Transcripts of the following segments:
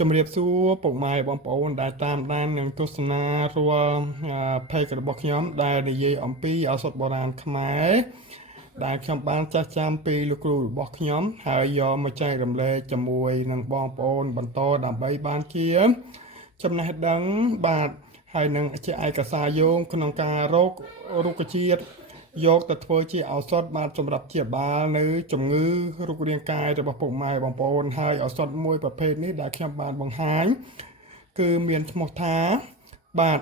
ជំរាបសួរពុកម៉ែបងប្អូនដែលតាមដាននិងទស្សនារាល់เพจរបស់ខ្ញុំដែលនិយាយអំពីឱសថបុរាណខ្មែរដែលខ្ញុំបានចាស់ចាំពីលោកគ្រូរបស់ខ្ញុំហើយយកមកចែករំលែកជាមួយនឹងបងប្អូនបន្តដើម្បីបានជាចំណេះដឹងបាទហើយនឹងជាឯកសារយោងក្នុងការរករុក្ខជាតិយកទៅធ្វើជាឱសថបាទសម្រាប់ព្យាបាលនៅជំងឺរូបរាងកាយរបស់ពុកម៉ែបងប្អូនហើយឱសថមួយប្រភេទនេះដែលខ្ញុំបានបង្ហាញគឺមានឈ្មោះថាបាទ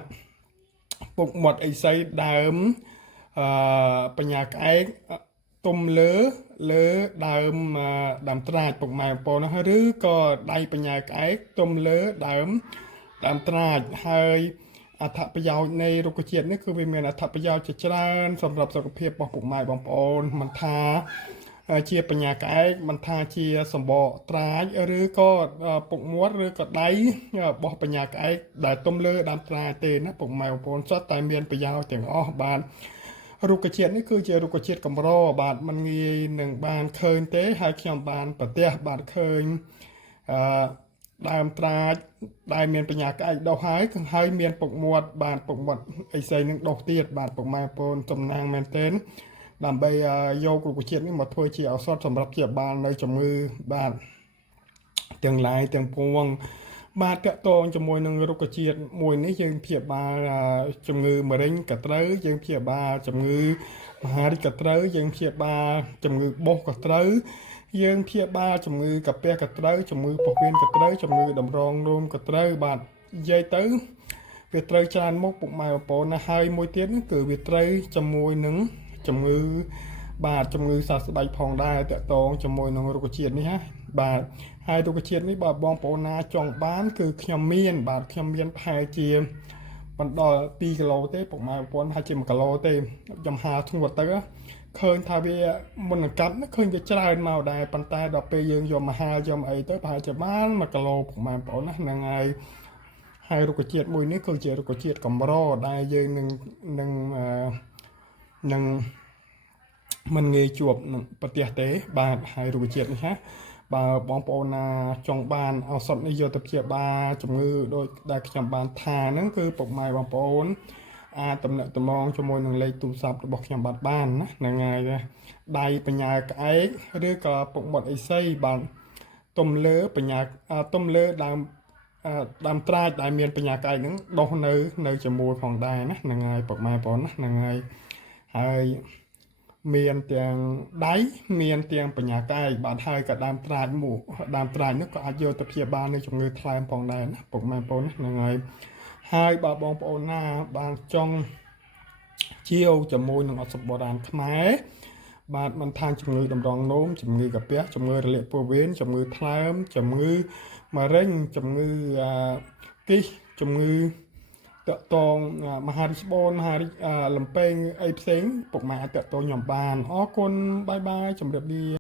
ពុកមាត់អេសីដើមបញ្ញាក្អែកទុំលើដើមត្រាចពុកម៉ែបងប្អូនឬក៏ដៃបញ្ញាក្អែកទុំលើដើមត្រាចហើយអត្ថប្រយោជន៍នៃរុក្ខជាតិនេះគឺវាមានអត្ថប្រយោជន៍ជាច្រើនសម្រាប់សុខភាពរបស់ពុកម៉ែបងប្អូនមិនថាជាបញ្ញាក្អែកមិនថាជាសម្បកត្រាចឬក៏ពុកមាត់ឬក៏ដៃរបស់បញ្ញាក្អែកដែលទុំលើដើមត្រាចទេណាពុកម៉ែបងប្អូនសុទ្ធតែមានប្រយោជន៍ទាំងអស់បាទរុក្ខជាតិនេះគឺជារុក្ខជាតិកម្របាទมันងាយនឹងបានឃើញទេហើយខ្ញុំបានប្រទះបាទឃើញដើមត្រាចដែលមានបញ្ញាក្អែកដុះហើយមានពុកមាត់បាទពុកមាត់អីស្អីនឹងដុះទៀតបាទពុកម៉ែបងប្អូនតំណាងមែនទែនដើម្បីយករុក្ខជាតិនេះមកធ្វើជាឱសថសម្រាប់ព្យាបាលនៅជំងឺបាទទាំងឡាយទាំងពួងបាទតកតងជាមួយនឹងរុក្ខជាតិមួយនេះយើងព្យាបាលជំងឺមะเร็งក៏ត្រូវយើងព្យាបាលជំងឺមហារីកក៏ត្រូវយើងព្យាបាលជំងឺបោសក៏ត្រូវយើងព្យាបាលជំងឺកាពះក៏ត្រូវជំងឺពោះវៀនក៏ត្រូវជំងឺតម្រងនោមក៏ត្រូវបាទនិយាយទៅវាត្រូវច្រើនមុខពុកម៉ែបងប្អូនណាហើយមួយទៀតគឺវាត្រូវជាមួយនឹងជំងឺបាទជំងឺសើស្បែកផងដែរតកតងជាមួយនឹងរុក្ខជាតិនេះណាបាទហើយរុក្ខជាតិនេះបើបងប្អូនណាចង់បានគឺខ្ញុំមានបាទខ្ញុំមានប្រហែលជាបណ្ដល់2គីឡូទេពុកម៉ែបងប្អូនហើយជា1គីឡូទេចំហាធ្ងន់ទៅឃើញថាវាមុននឹងកាត់ឃើញវាច្រើនមកដែរប៉ុន្តែដល់ពេលយើងយកមកហាលយកអីទៅប្រហែលជាបាន1គីឡូពុកម៉ែបងប្អូនណាហ្នឹងហើយរុក្ខជាតិមួយនេះគឺជារុក្ខជាតិកម្រដែលយើងនឹងមិនងាយជួបនឹងប្រទេសទេបាទហើយរុក្ខជាតិនេះណាបើបងប្អូនណាចង់បានឱសថនេះយកទៅព្យាបាលជំងឺដូចដែលខ្ញុំបានថាហ្នឹងគឺពុកម៉ែបងប្អូនអាចតំណែងជាមួយនឹងលេខទូរស័ព្ទរបស់ខ្ញុំបានណាហ្នឹងហើយដៃបញ្ញាក្អែកឬក៏ពុកមាត់អេសីបាទទុំលើបញ្ញាទុំលើដើមត្រាចដែលមានបញ្ញាក្អែកហ្នឹងដុះនៅជាមួយផងដែរណាហ្នឹងហើយពុកម៉ែបងប្អូនណាហ្នឹងហើយមានទាំងដៃមានទាំងបញ្ញាក្អែកបាទហើយក៏ដើមត្រាចនោះក៏អាចយកទៅព្យាបាលនៅជំងឺថ្លើមផងដែរណាពុកម៉ែបងប្អូនហ្នឹងហើយបើបងប្អូនណាបានចង់ជាវជាមួយនឹងឱសថបុរាណខ្មែរបាទមិនថាជំងឺតម្រងនោមជំងឺកាពះជំងឺរលាកពោះវៀនជំងឺថ្លើមជំងឺមะเร็งជំងឺគិសជំងឺតកតងមហារីកស្បូនមហារីកលំពេងអីផ្សេងពុកម៉ែអាចតកតងខ្ញុំបានអរគុណបាយបាយជម្រាបលា